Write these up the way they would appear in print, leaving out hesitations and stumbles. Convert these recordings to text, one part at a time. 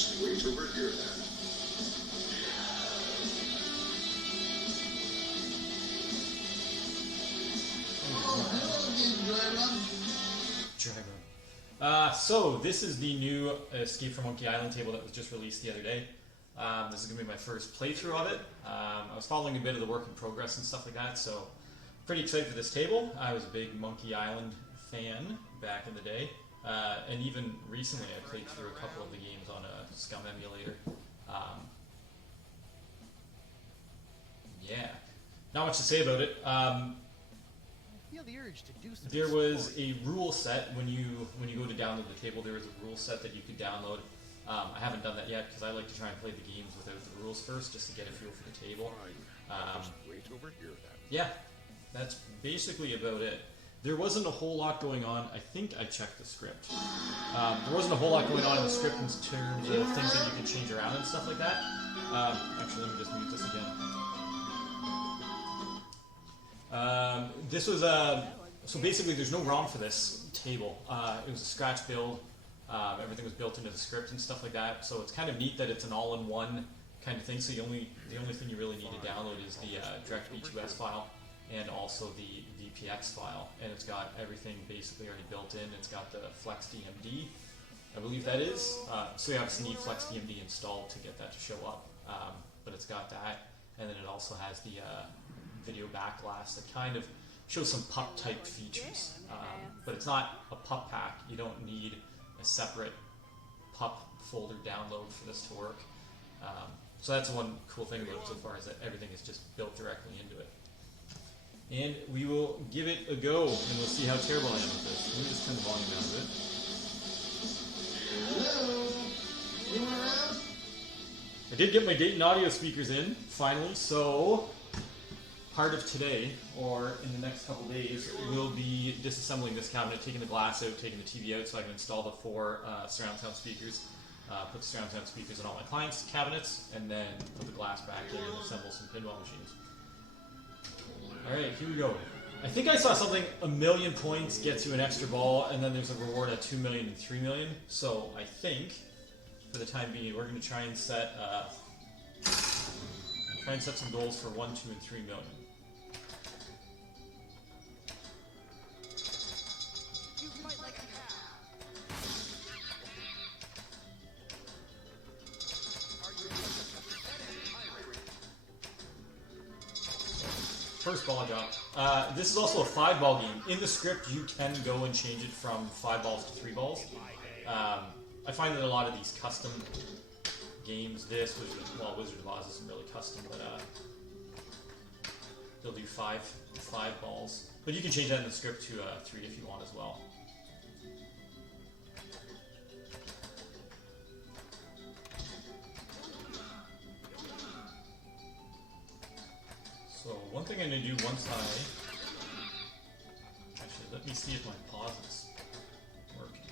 Just wait over here then. Dragon. So this is the new Escape from Monkey Island table that was just released the other day. This is going to be my first playthrough of it. I was following a bit of the work in progress and stuff like that, so pretty excited for this table. I was a big Monkey Island fan back in the day, and even recently I played through a couple of the games on a Scum emulator. Yeah, not much to say about it. The urge to do something. There was a rule set when you go to download the table. There was a rule set that you could download. I haven't done that yet because I like to try and play the games without the rules first, just to get a feel for the table. Wait over here then. Yeah, that's basically about it. There wasn't a whole lot going on. I think I checked the script. There wasn't a whole lot going on in the script in terms of things that you can change around and stuff like that. Actually, let me just mute this again. This was so basically there's no ROM for this table. It was a scratch build. Everything was built into the script and stuff like that. So it's kind of neat that it's an all-in-one kind of thing. So the only thing you really need to download is the DirectV2S file and also the VPX file. And it's got everything basically already built in. It's got the FlexDMD, I believe that is. So you obviously need FlexDMD installed to get that to show up. But it's got that, and then it also has the video backlash that kind of shows some pup type features, but it's not a pup pack. You don't need a separate pup folder download for this to work. So that's one cool thing about it so far, is that everything is just built directly into it. And we will give it a go, and we'll see how terrible I am with this. Let me just turn the volume down a bit. Hello? Anyone around? I did get my Dayton audio speakers in, finally, so part of today, or in the next couple days, we'll be disassembling this cabinet, taking the glass out, taking the TV out, so I can install the 4 surround sound speakers, put the surround sound speakers in all my clients' cabinets, and then put the glass back in and assemble some pinball machines. Alright, here we go. I think I saw something, 1,000,000 points gets you an extra ball, and then there's a reward at 2 million and 3 million, so I think, for the time being, we're going to try and set some goals for 1, 2, and 3 million. First ball drop. This is also a 5-ball game. In the script, you can go and change it from 5 balls to 3 balls. I find that a lot of these custom games, Wizard of Oz isn't really custom, but they'll do 5 balls. But you can change that in the script to 3 if you want as well. So one thing I'm going to do once actually, let me see if my pause is working.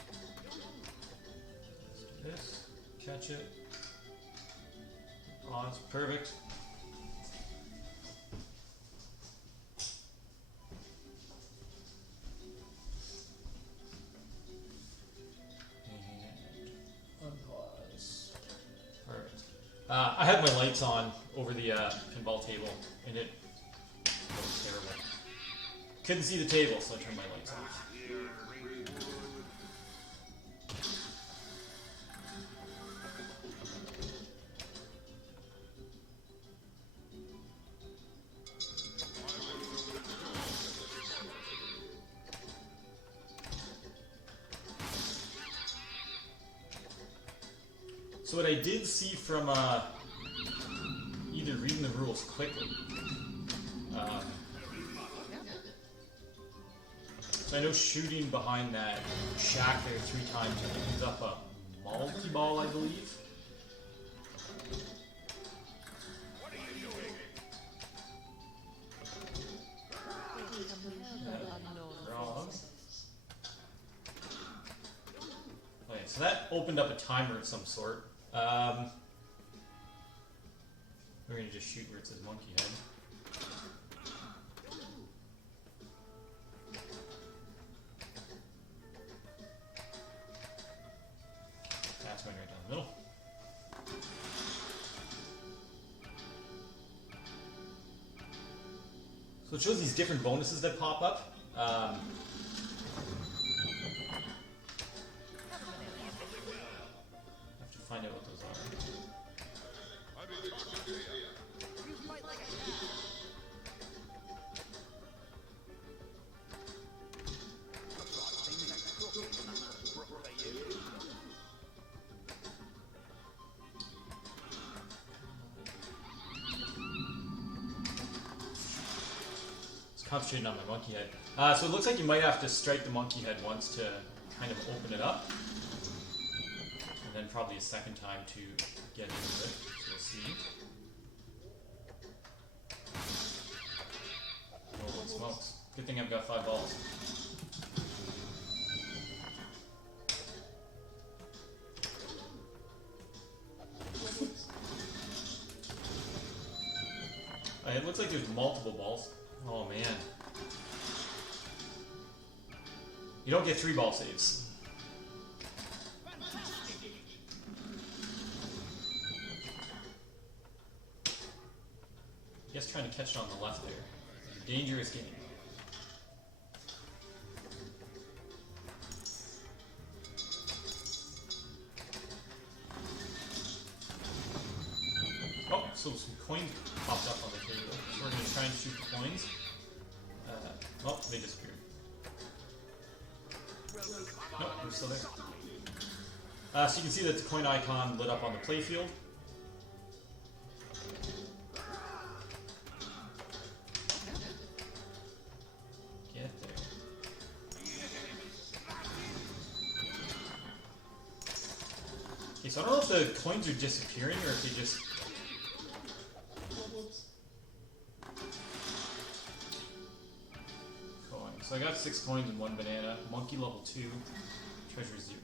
Let's do this, catch it, pause, perfect. And unpause. Perfect. I had my lights on over the pinball table, and it was terrible. Couldn't see the table, so I turned my lights off. So what I did see from either reading the rules quickly, so I know shooting behind that shack there 3 times ends up a multi-ball, I believe. What are you doing? Wrong. Okay, so that opened up a timer of some sort. We're going to just shoot where it says monkey head. That's going right down the middle. So it shows these different bonuses that pop up. Have to find out what those are. You fight like a cat. I've got things that cook and not brook for you. Concentrating on my monkey head. So it looks like you might have to strike the monkey head once to kind of open it up. And then probably a second time to get into it. So we'll see. Holy smokes. Good thing I've got 5 balls. It looks like there's multiple balls. Oh man. You don't get 3 ball saves. I guess trying to catch it on the left there. It's a dangerous game. Oh, so some coins popped up on the table. So we're going to try and shoot the coins. Oh, they disappeared. Nope, they're still there. So you can see that the coin icon lit up on the playfield. Get there. Okay, so I don't know if the coins are disappearing or if they just... So I got 6 coins and 1 banana. Monkey level 2. Treasure 0.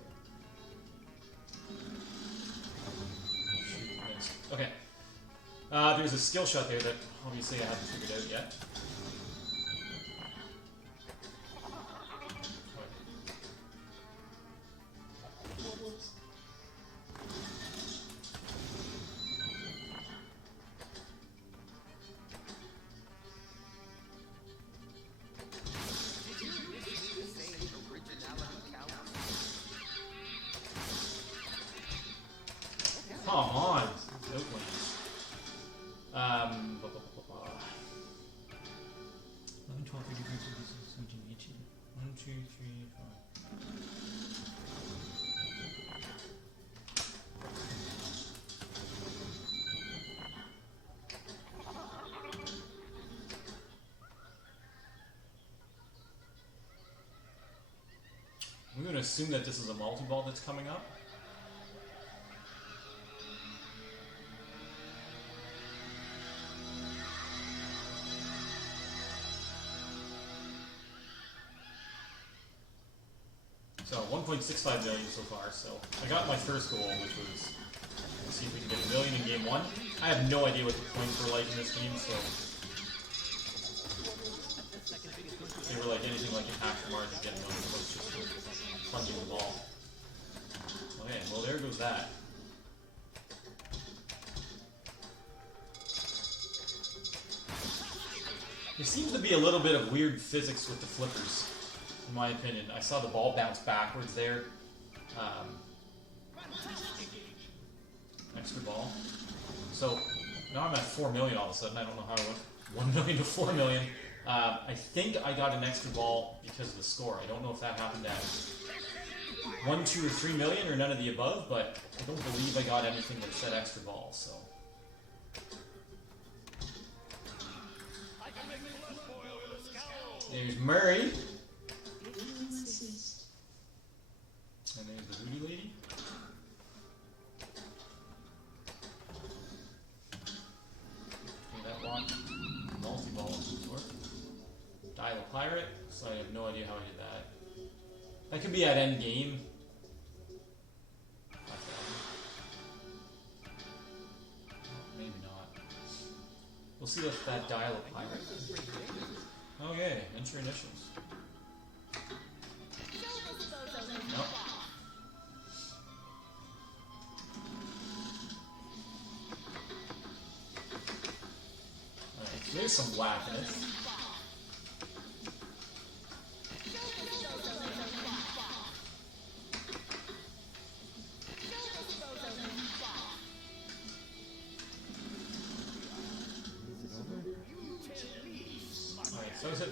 Shoot, missed. Okay. There's a skill shot there that obviously I haven't figured out yet. Come on! Outlands. 11, 12, 13, 14, 15, 17, 18. 1, 2, 3, 5. We're going to assume that this is a multi-ball that's coming up. So 1.65 million so far, so I got my first goal, which was, let's see if we can get a million in game 1. I have no idea what the points were like in this game, so they were like anything like in half the margin getting on, so it's just plunging the ball. Okay, well there goes that. There seems to be a little bit of weird physics with the flippers. In my opinion, I saw the ball bounce backwards there. Extra ball. So now I'm at 4 million all of a sudden. I don't know how I went 1 million to 4 million. I think I got an extra ball because of the score. I don't know if that happened at 1, 2, or 3 million or none of the above, but I don't believe I got anything that said extra ball. So. There's Murray. And there's the voodoo lady. Okay, that block. Multi-ball of some sort. Dial a pirate, so I have no idea how I did that. That could be at end game. Maybe not. We'll see if that dial a pirate. Okay, enter initials. Nope. Alright, so there's some whack in it.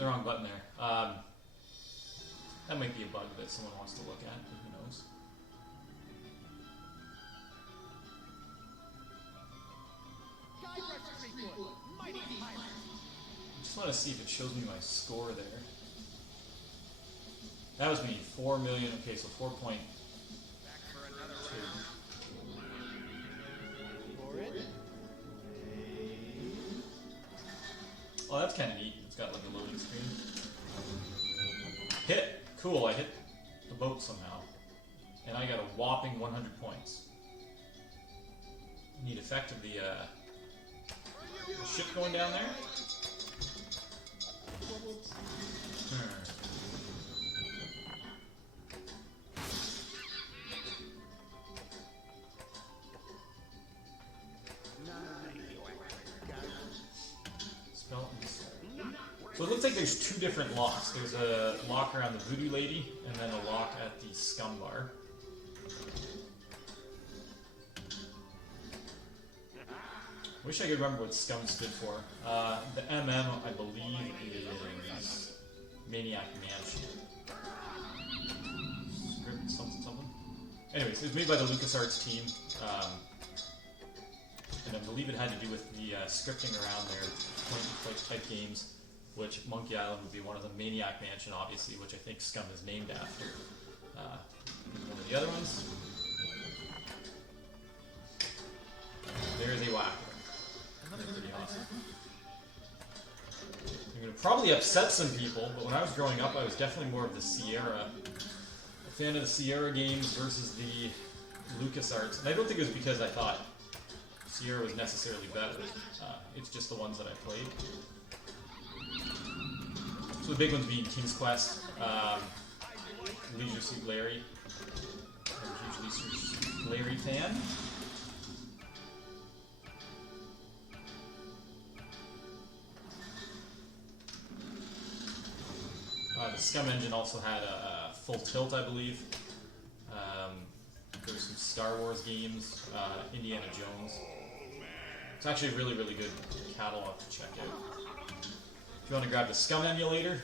the wrong button there. That might be a bug that someone wants to look at, but who knows. I just want to see if it shows me my score there. That was me, 4 million. Okay, so 4.2. Oh, that's kind of neat. It's got like a loading screen. Hit! Cool, I hit the boat somehow. And I got a whopping 100 points. Neat effect of the ship going down there. So it looks like there's two different locks. There's a lock around the Voodoo Lady, and then a lock at the Scum Bar. Wish I could remember what Scum stood for. The MM, I believe, is Maniac Mansion. Script something something. Anyways, it was made by the LucasArts team. And I believe it had to do with the scripting around their point-and-click type games, which Monkey Island would be one of them. Maniac Mansion, obviously, which I think Scum is named after. One of the other ones. There's a whacker. They're pretty awesome. I'm going to probably upset some people, but when I was growing up, I was definitely more of the Sierra. A fan of the Sierra games versus the LucasArts. And I don't think it was because I thought Sierra was necessarily better. It's just the ones that I played. So the big ones being King's Quest, Leisure Suit Larry. I'm a huge Leisure Suit Larry fan. The Scum engine also had a full tilt, I believe. There were some Star Wars games, Indiana Jones. It's actually a really, really good catalog to check out. If you want to grab the Scum emulator,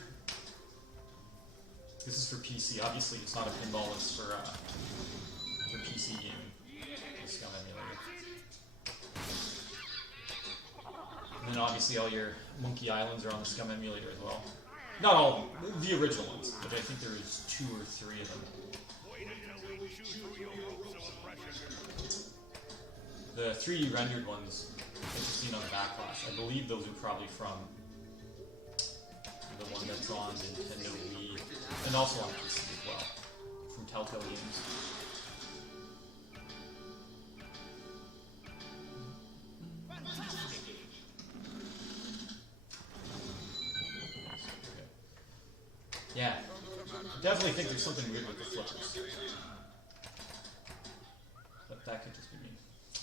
this is for PC. Obviously, it's not a pinball. It's for PC gaming. The Scum emulator. And then obviously all your Monkey Islands are on the Scum emulator as well. Not all, the original ones, but I think there is 2 or 3 of them. The 3D rendered ones that you've seen on the backlash, I believe those are probably from the one that's on Nintendo Wii, and also on PC as well, from Telco Games. Yeah, I definitely think there's something weird with the flippers. But that could just be me.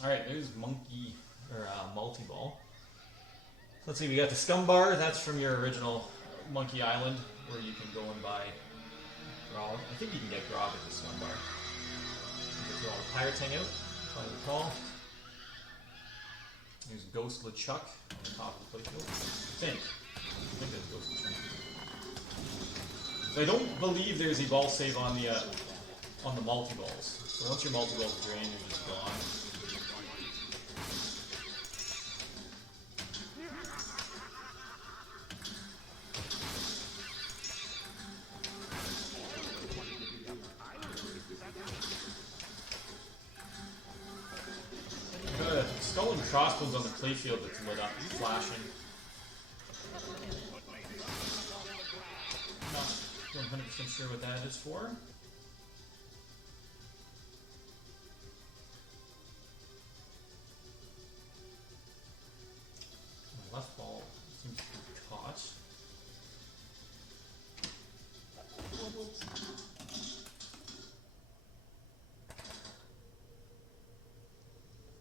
Alright, there's Monkey, or Multi-Ball. Let's see, we got the Scum Bar. That's from your original Monkey Island, where you can go and buy grog. I think you can get grog at the Scum Bar. That's where all the pirates hang out, if I recall. There's Ghost LeChuck on the top of the playfield. I think that's Ghost LeChuck. So I don't believe there's a ball save on the multi-balls. So once your multi-balls drain, you're just gone. Got a skull and crossbones on the playfield that's lit up, flashing. 100% sure what that is for. My left ball seems to be caught.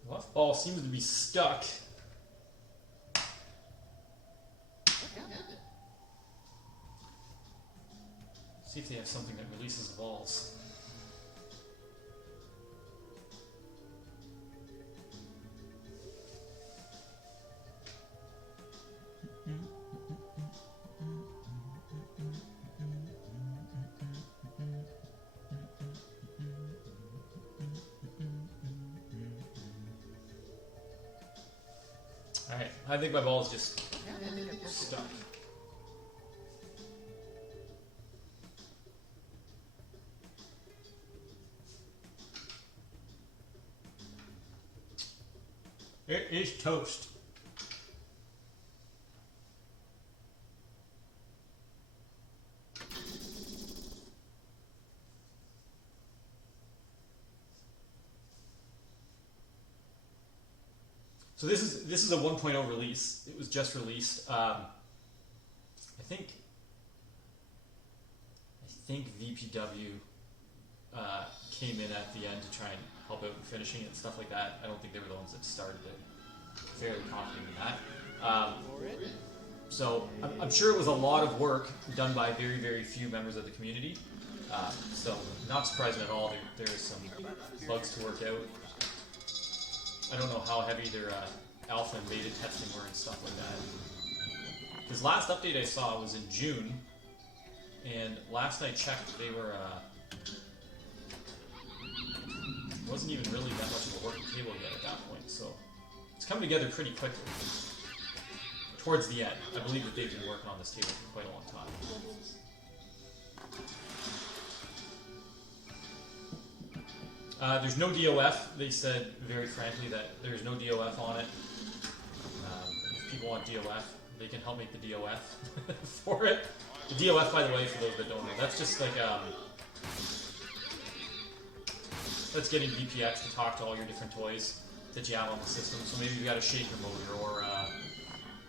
Left ball seems to be stuck. See if they have something that releases the balls. Alright, I think my ball is just stuck. It is toast. So this is a 1.0 release. It was just released. I think VPW came in at the end to try and help out in finishing it and stuff like that. I don't think they were the ones that started it. Fairly confident in that. So I'm sure it was a lot of work done by very, very few members of the community. So not surprising at all. There's some bugs to work out. I don't know how heavy their alpha and beta testing were and stuff like that. Because last update I saw was in June, and last I checked, they were wasn't even really that much of a working table yet at that point. So it's come together pretty quickly. Towards the end, I believe that they've been working on this table for quite a long time. There's no DOF. They said very frankly that there's no DOF on it. If people want DOF, they can help make the DOF for it. The DOF, by the way, for those that don't know, that's just like that's getting VPX to talk to all your different toys that you have on the system. So maybe you got a shaker motor or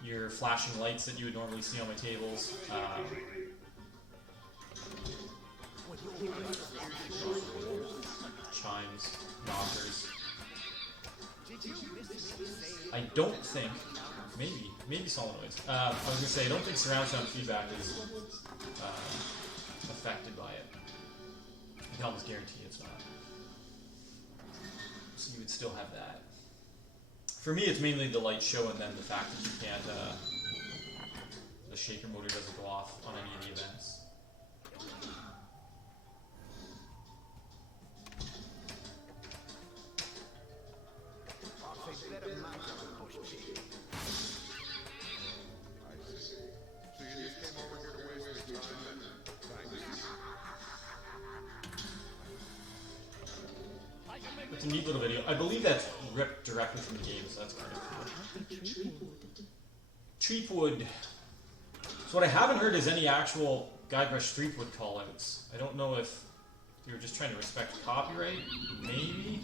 your flashing lights that you would normally see on my tables. Chimes, knockers. I don't think, maybe solenoids. I was gonna say I don't think surround sound feedback is affected by it. I can almost guarantee it's not. So you would still have that. For me, it's mainly the light show and then the fact that you can't. The shaker motor doesn't go off on any of the events. It's a neat little video. I believe that's ripped directly from the game, so that's kind of cool. Treepwood. So what I haven't heard is any actual Guybrush Threepwood callouts. I don't know if they were just trying to respect copyright, maybe.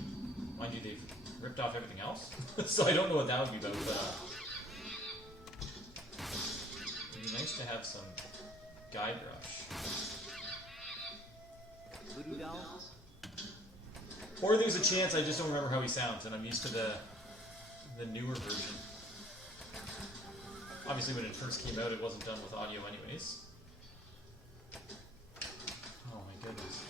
Mind you, they've ripped off everything else, so I don't know what that would be about. But it'd be nice to have some Guybrush. Voodoo dolls? Or there's a chance I just don't remember how he sounds, and I'm used to the newer version. Obviously, when it first came out, it wasn't done with audio anyways. Oh my goodness.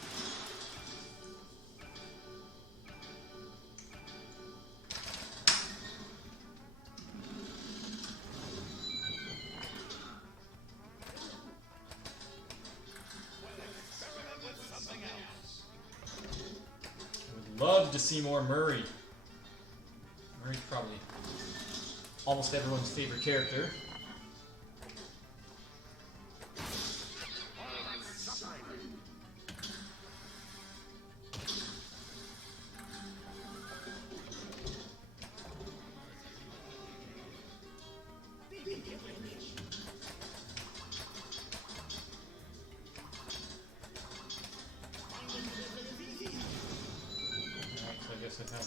Love to see more Murray. Murray's probably almost everyone's favorite character.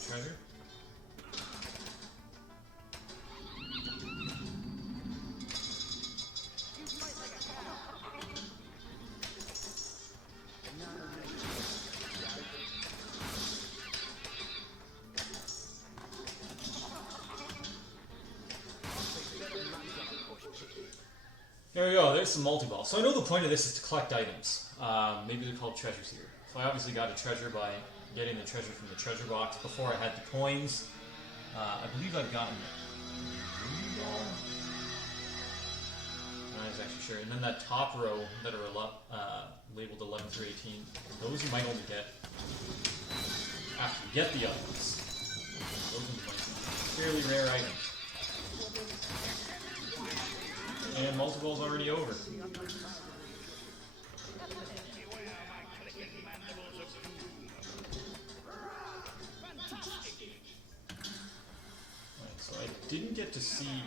Treasure. There we go, there's some multi-ball. So I know the point of this is to collect items. Maybe they're called treasures here. So I obviously got a treasure by getting the treasure from the treasure box before I had the coins. I believe I've gotten I'm not exactly sure. And then that top row that are labeled 11 through 18, those you might only get after you get the items. Those might be fairly rare items. And multi-ball's already over. Alright, so I didn't get to see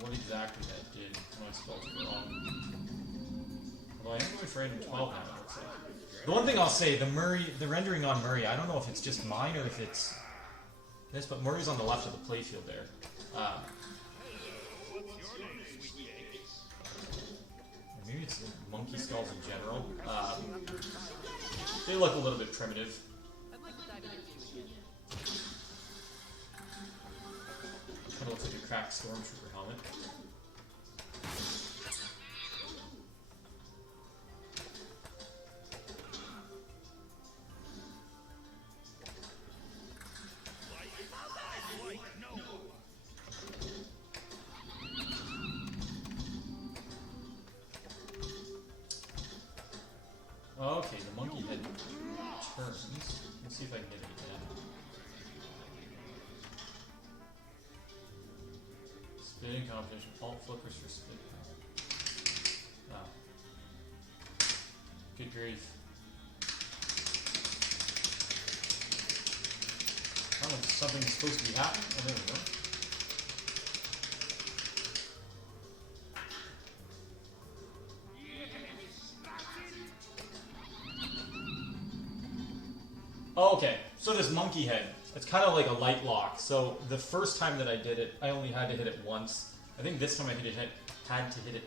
what exactly that did when I spelled it wrong. Although I am going for item 12 now, it looks like. The one thing I'll say, the rendering on Murray, I don't know if it's just mine or if it's this, but Murray's on the left of the playfield there. Or maybe it's the monkey skulls in general. They look a little bit primitive. Kind of looks like a cracked stormtrooper helmet. Okay, the monkey head turns. Let's see if I can get it again. Spinning competition. Alt flippers for spin. Oh. Good grief. Oh, something's supposed to be happening. Oh, there we go. Oh, okay, so this monkey head, it's kind of like a light lock. So the first time that I did it, I only had to hit it once. I think this time I had to hit it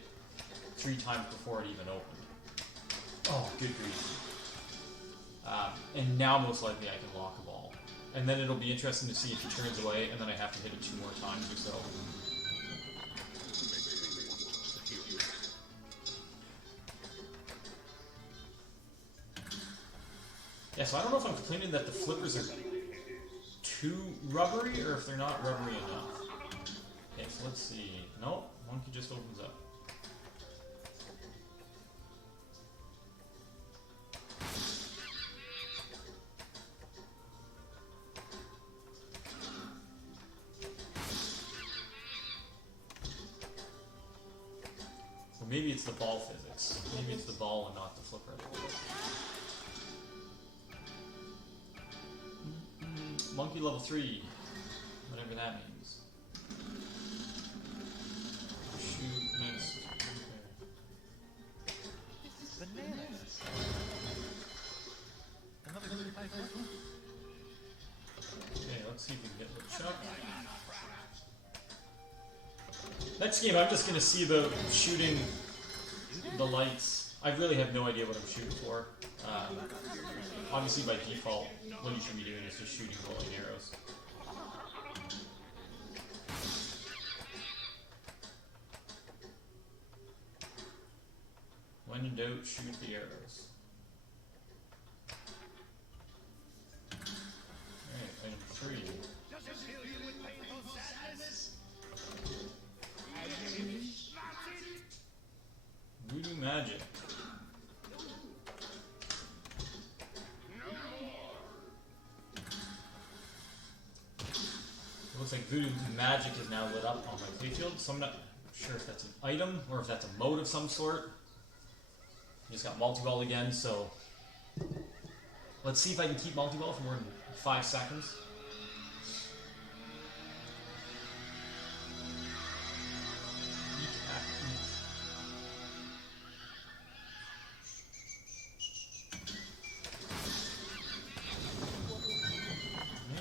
3 times before it even opened. Oh, good grief. And now most likely I can lock a ball. And then it'll be interesting to see if he turns away, and then I have to hit it 2 more times or so. Yeah, so I don't know if I'm complaining that the flippers are too rubbery or if they're not rubbery enough. Okay, so let's see. Nope, monkey just opens up. Or maybe it's the ball physics. Maybe it's the ball and not the flipper. Monkey level 3, whatever that means. Shoot, missed. Bananas. Another good fight. Okay, let's see if we can get the shot. Next game, I'm just gonna see about shooting the lights. I really have no idea what I'm shooting for. Obviously, by default, what you should be doing is just shooting glowing arrows. When in doubt, shoot the arrows. Alright, item 3. Voodoo magic. It looks like Voodoo Magic is now lit up on my playfield, so I'm not sure if that's an item or if that's a mode of some sort. Just got multi-ball again, so let's see if I can keep multi-ball for more than 5 seconds.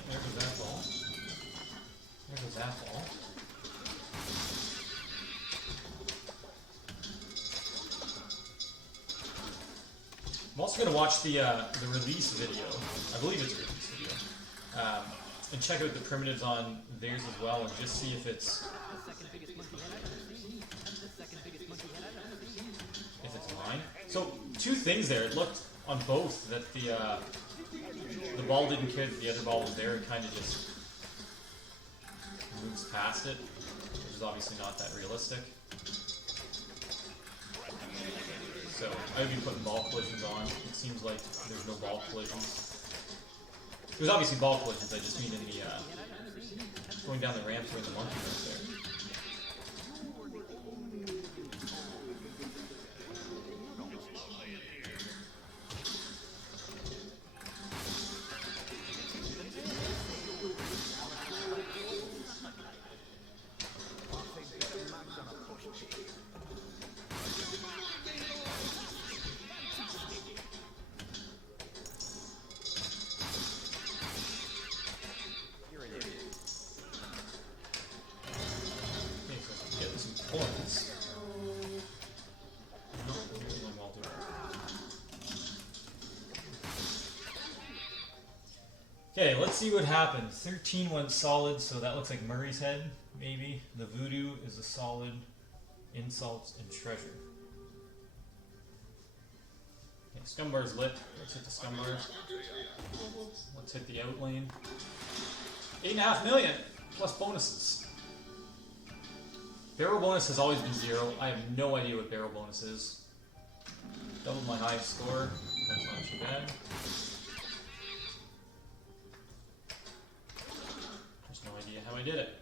There goes that ball. There goes that ball. I'm also going to watch the release video. I believe it's a release video. And check out the primitives on theirs as well and just see if it's mine. So 2 things there. It looked on both that the ball didn't care that the other ball was there. It kind of just moves past it, which is obviously not that realistic. So I would be putting ball collisions on. It seems like there's no ball collisions. There's obviously ball collisions, I just mean in the, going down the ramp where the monkey was there. Okay, let's see what happened. 13 went solid, so that looks like Murray's head, maybe. The voodoo is a solid. Insults and treasure. Okay, Scumbar's lit. Let's hit the Scumbar. Let's hit the outlane. 8.5 million plus bonuses. Barrel bonus has always been 0. I have no idea what barrel bonus is. Doubled my highest score. That's not too bad. There's no idea how I did it.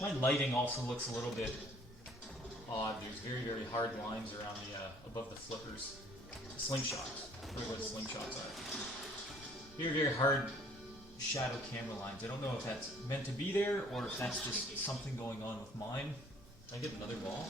My lighting also looks a little bit odd. There's very, very hard lines around the above the flippers. Slingshots. Where the slingshots are. Very, very hard shadow camera lines. I don't know if that's meant to be there or if that's just something going on with mine. Can I get another ball?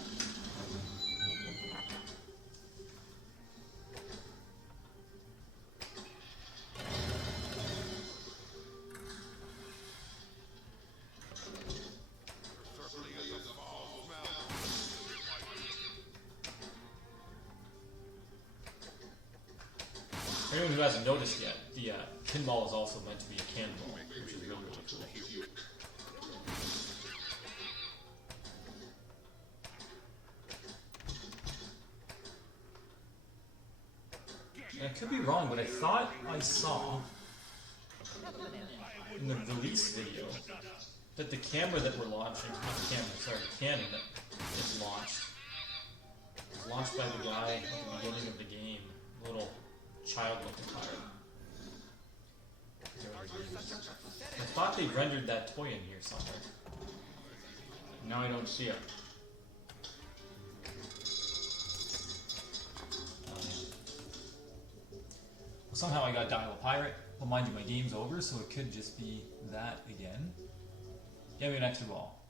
For anyone who hasn't noticed yet, the pinball is also meant to be a cannonball, which is really, really cool. And I could be wrong, but I thought I saw in the release video that the camera that we're launching, not the camera, sorry, the cannon that is launched, was launched by the guy at the beginning of the game, a little child-looking pirate. I thought they rendered that toy in here somewhere. Now I don't see it. Well, somehow I got Dial a Pirate. Well, mind you, my game's over, so it could just be that again. Give me an extra ball.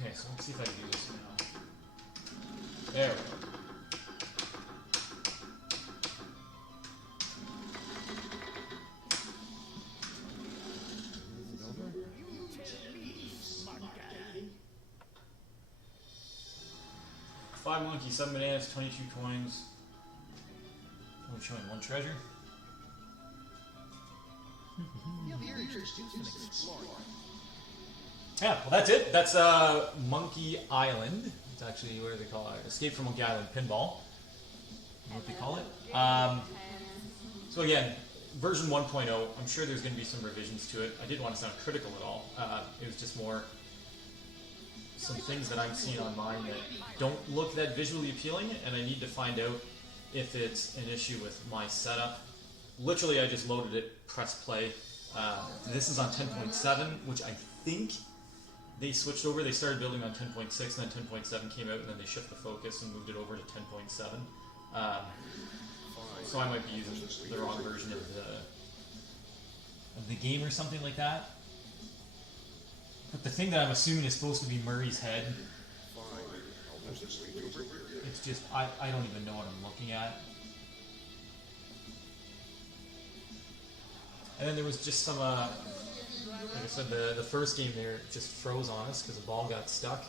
Okay, so let's see if I can do this now. There we go. Five monkeys, 7 bananas, 22 coins. Only showing 1 treasure. Yeah, well that's it. That's Monkey Island. It's actually where they call it. Escape from Monkey Island Pinball. What they call it. So again, version 1.0. I'm sure there's going to be some revisions to it. I didn't want to sound critical at all. It was just more some things that I'm seeing on mine that don't look that visually appealing, and I need to find out if it's an issue with my setup. Literally, I just loaded it, press play. This is on 10.7, which I think they switched over. They started building on 10.6, and then 10.7 came out, and then they shifted the focus and moved it over to 10.7. So I might be using the wrong version of the game or something like that. But the thing that I'm assuming is supposed to be Murray's head, it's just, I don't even know what I'm looking at. And then there was just some, like I said, the first game there just froze on us because the ball got stuck.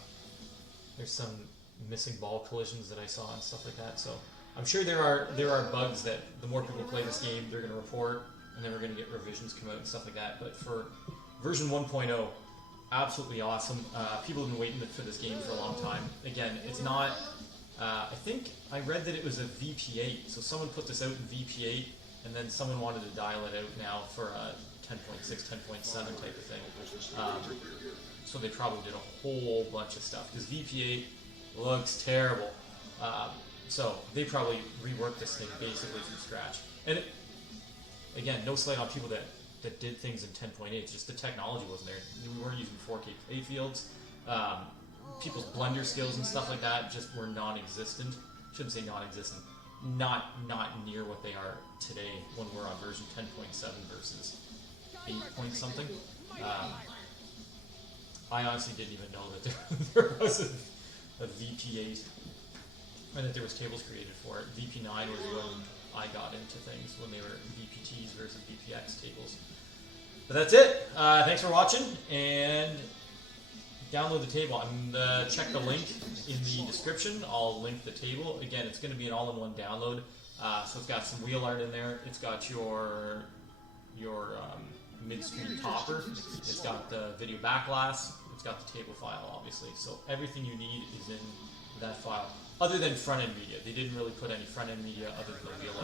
There's some missing ball collisions that I saw and stuff like that. So I'm sure there are bugs that the more people play this game, they're going to report, and then we're going to get revisions come out and stuff like that. But for version 1.0, absolutely awesome. People have been waiting for this game for a long time. Again, it's not, I think I read that it was a VP8, so someone put this out in VP8, and then someone wanted to dial it out now for 10.6, 10.7 type of thing. So they probably did a whole bunch of stuff because VP8 looks terrible. So they probably reworked this thing basically from scratch. And again, no slight on people that did things in 10.8. It's just the technology wasn't there. We weren't using 4K play fields. People's blender skills and stuff like that just were non-existent. Shouldn't say non-existent. Not near what they are today when we're on version 10.7 versus 8 point something. I honestly didn't even know that there was a VP8 and that there was tables created for it. VP9 was when I got into things, when they were VPTs versus VPX tables. But that's it. Thanks for watching, and download the table. I'm gonna check the link in the description. I'll link the table. Again, it's going to be an all-in-one download. So it's got some wheel art in there. It's got your mid-screen topper. It's got the video backglass. It's got the table file, obviously. So everything you need is in that file, other than front-end media. They didn't really put any front-end media other than the wheel